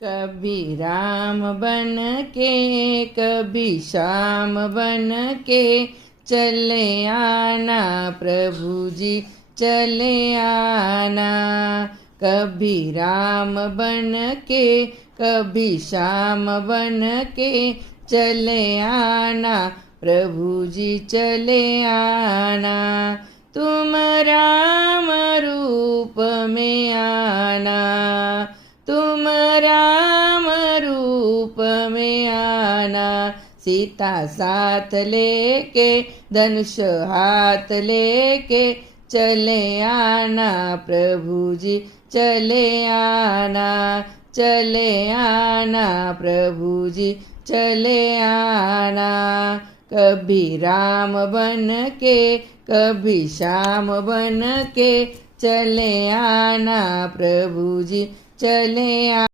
कभी राम बन के कभी श्याम बन के चले आना प्रभु जी चले आना। कभी राम बन के कभी श्याम बन के चले आना प्रभु जी चले आना। तुम राम रूप में आना, तुम राम रूप में आना। सीता साथ लेके धनुष हाथ लेके चले आना प्रभु जी चले आना, चले आना प्रभु जी चले आना। कभी राम बन के कभी श्याम बन के चले आना प्रभु जी चले आना।